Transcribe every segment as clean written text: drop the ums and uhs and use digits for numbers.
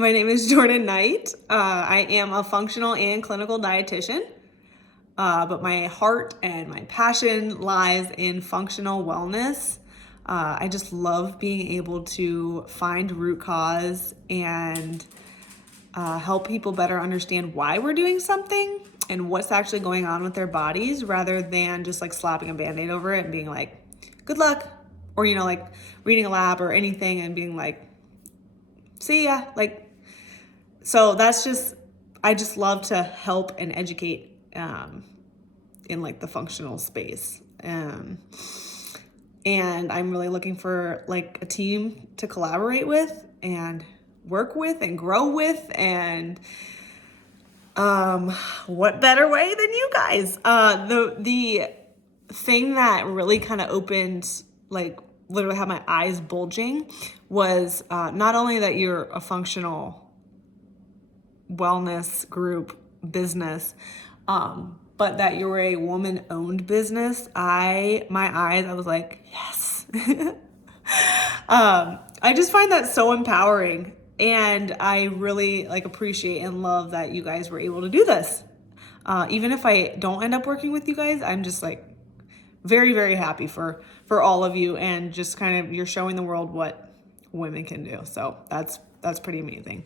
My name is Jordan Knight. I am a functional and clinical dietitian, but my heart and my passion lies in functional wellness. I just love being able to find root cause and help people better understand why we're doing something and what's actually going on with their bodies, rather than just like slapping a Band-Aid over it and being like, good luck. Or, like reading a lab or anything and being like, see ya. So I just love to help and educate in like the functional space. And I'm really looking for like a team to collaborate with and work with and grow with. And what better way than you guys? The thing that really kind of opened, like literally had my eyes bulging, was not only that you're a functional wellness group business, but that you're a woman-owned business. I was like, yes. I just find that so empowering, and I really like appreciate and love that you guys were able to do this. Even if I don't end up working with you guys, I'm just like very, very happy for all of you, and just kind of you're showing the world what women can do. So that's pretty amazing.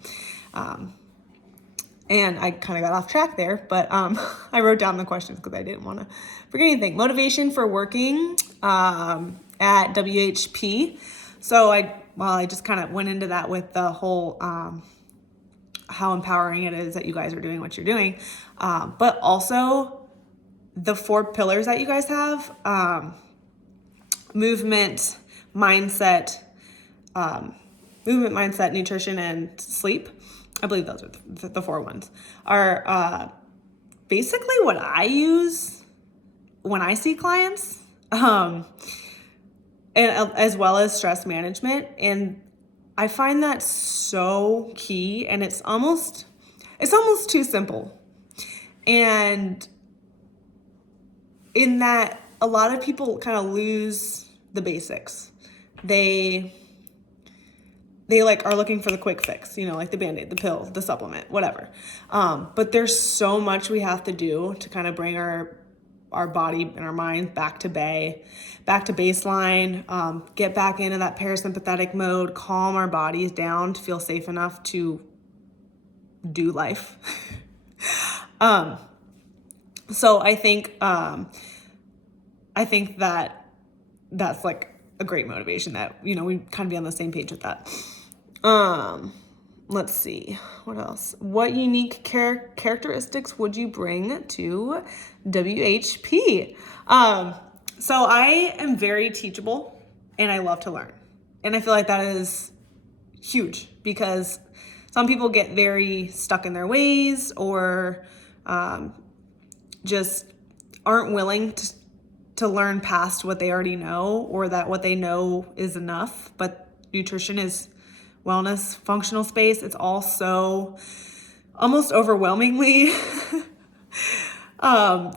And I kind of got off track there, but I wrote down the questions because I didn't want to forget anything. Motivation for working at WHP. So I just kind of went into that with the whole how empowering it is that you guys are doing what you're doing, but also the 4 pillars that you guys have: movement, mindset, nutrition, and sleep. I believe those are the 4 ones, are basically what I use when I see clients, and as well as stress management. And I find that so key, and it's almost too simple. And in that, a lot of people kind of lose the basics. They like are looking for the quick fix, like the Band-Aid, the pill, the supplement, whatever. But there's so much we have to do to kind of bring our body and our mind back to baseline, get back into that parasympathetic mode, calm our bodies down to feel safe enough to do life. So I think that that's like a great motivation, that, we kind of be on the same page with that. Let's see, what else? What unique characteristics would you bring to WHP? So I am very teachable, and I love to learn. And I feel like that is huge, because some people get very stuck in their ways, or just aren't willing to learn past what they already know, or that what they know is enough. But nutrition is wellness, functional space. It's all so almost overwhelmingly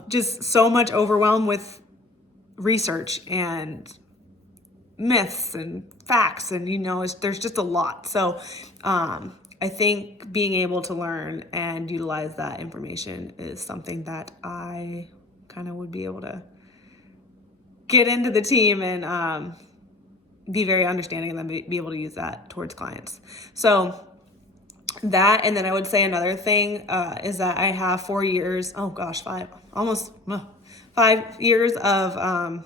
just so much overwhelmed with research and myths and facts, and there's just a lot. So I think being able to learn and utilize that information is something that I kind of would be able to get into the team and be very understanding, and then be able to use that towards clients. So that, and then I would say another thing is that I have 4 years, almost 5 years of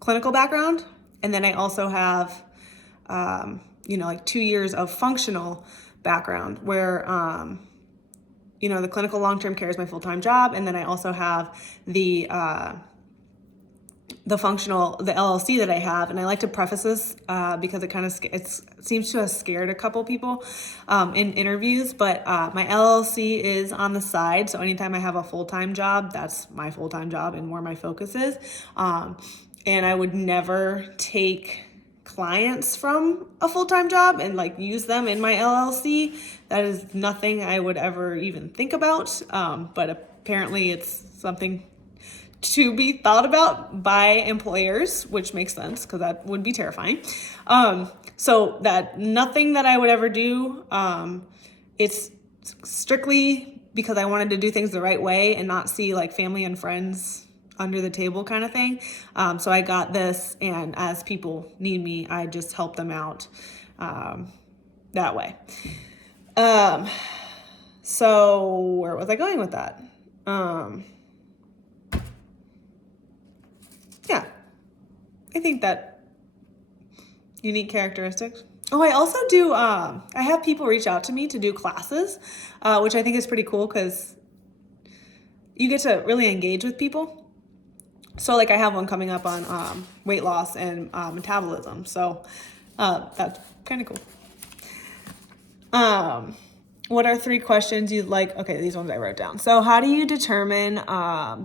clinical background. And then I also have, like 2 years of functional background, where, the clinical long-term care is my full-time job. And then I also have the functional, the LLC that I have. And I like to preface this because it seems to have scared a couple people in interviews, but my LLC is on the side. So anytime I have a full-time job, that's my full-time job and where my focus is. And I would never take clients from a full-time job and like use them in my LLC. That is nothing I would ever even think about. But apparently it's something to be thought about by employers, which makes sense because that would be terrifying. So that nothing that I would ever do, it's strictly because I wanted to do things the right way and not see like family and friends under the table kind of thing. So I got this, and as people need me, I just help them out that way. So where was I going with that? Yeah, I think that unique characteristics. Oh, I also do, I have people reach out to me to do classes, which I think is pretty cool because you get to really engage with people. So like I have one coming up on weight loss and metabolism. So that's kind of cool. What are 3 questions you'd like? Okay, these ones I wrote down. So how do you determine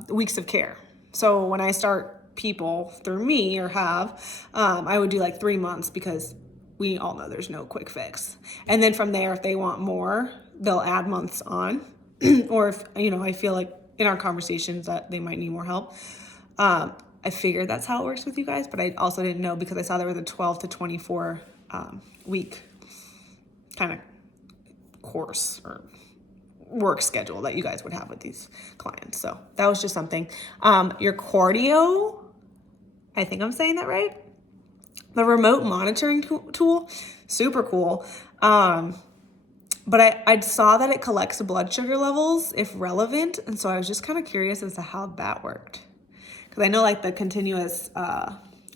weeks of care? So when I start people through me or I would do like 3 months because we all know there's no quick fix. And then from there, if they want more, they'll add months on. Or if, I feel like in our conversations that they might need more help. I figured that's how it works with you guys, but I also didn't know because I saw there was a 12 to 24 week kind of course or work schedule that you guys would have with these clients. So that was just something. Your cardio, I think I'm saying that right. The remote monitoring tool, super cool. But I saw that it collects blood sugar levels if relevant. And so I was just kind of curious as to how that worked. Because I know like the continuous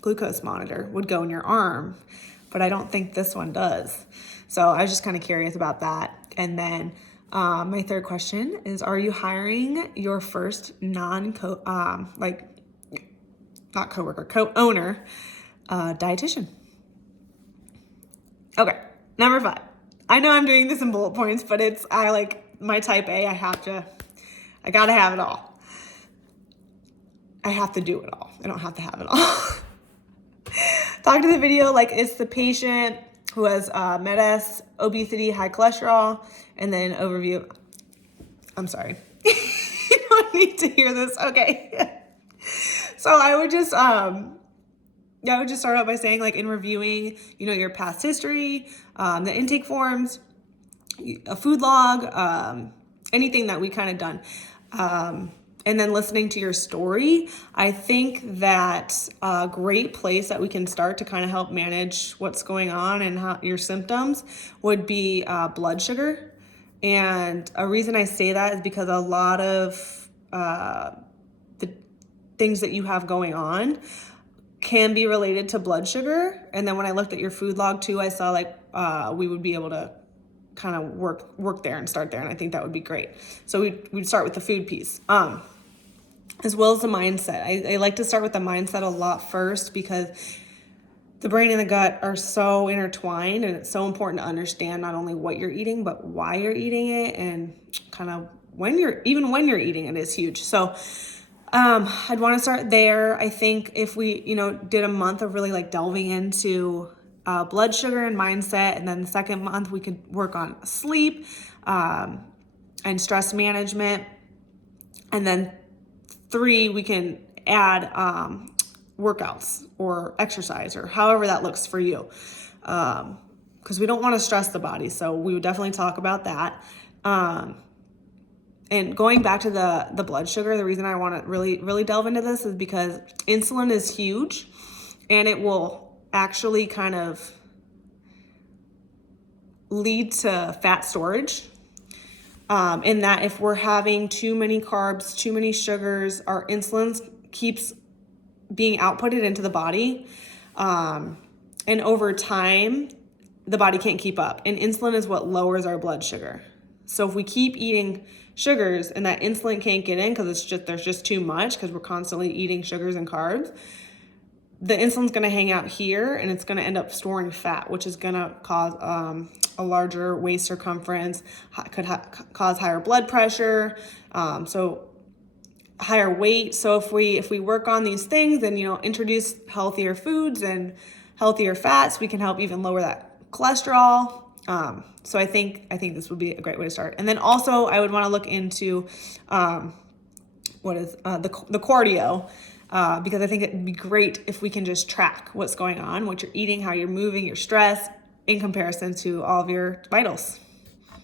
glucose monitor would go in your arm, but I don't think this one does. So I was just kind of curious about that. And then my 3rd question is, are you hiring your first not coworker, co-owner dietitian? Okay, number 5. I know I'm doing this in bullet points, but I like my type A. I gotta have it all. I have to do it all. I don't have to have it all. Talk to the video like it's the patient who has MEDS, obesity, high cholesterol, and then overview. I'm sorry. You don't need to hear this. Okay. So I would just start out by saying, like, in reviewing, your past history, the intake forms, a food log, anything that we kind of done. And then listening to your story, I think that a great place that we can start to kind of help manage what's going on and how your symptoms would be blood sugar. And a reason I say that is because a lot of the things that you have going on can be related to blood sugar. And then when I looked at your food log too, I saw like we would be able to kind of work there and start there. And I think that would be great. So we'd start with the food piece. As well as the mindset. I like to start with the mindset a lot first because the brain and the gut are so intertwined, and it's so important to understand not only what you're eating, but why you're eating it, and kind of when you're eating it is huge. So I'd want to start there. I think if we, did a month of really like delving into blood sugar and mindset, and then the second month we could work on sleep and stress management, and then 3, we can add workouts or exercise or however that looks for you. Because we don't want to stress the body. So we would definitely talk about that. And going back to the blood sugar, the reason I want to really, really delve into this is because insulin is huge, and it will actually kind of lead to fat storage. In that if we're having too many carbs, too many sugars, our insulin keeps being outputted into the body. And over time, the body can't keep up. And insulin is what lowers our blood sugar. So if we keep eating sugars and that insulin can't get in because there's just too much because we're constantly eating sugars and carbs, the insulin's going to hang out here and it's going to end up storing fat, which is going to cause a larger waist circumference, could cause higher blood pressure, so higher weight. So if we work on these things and introduce healthier foods and healthier fats, we can help even lower that cholesterol. So I think this would be a great way to start. And then also I would want to look into the cardio. because I think it'd be great if we can just track what's going on, what you're eating, how you're moving, your stress, in comparison to all of your vitals.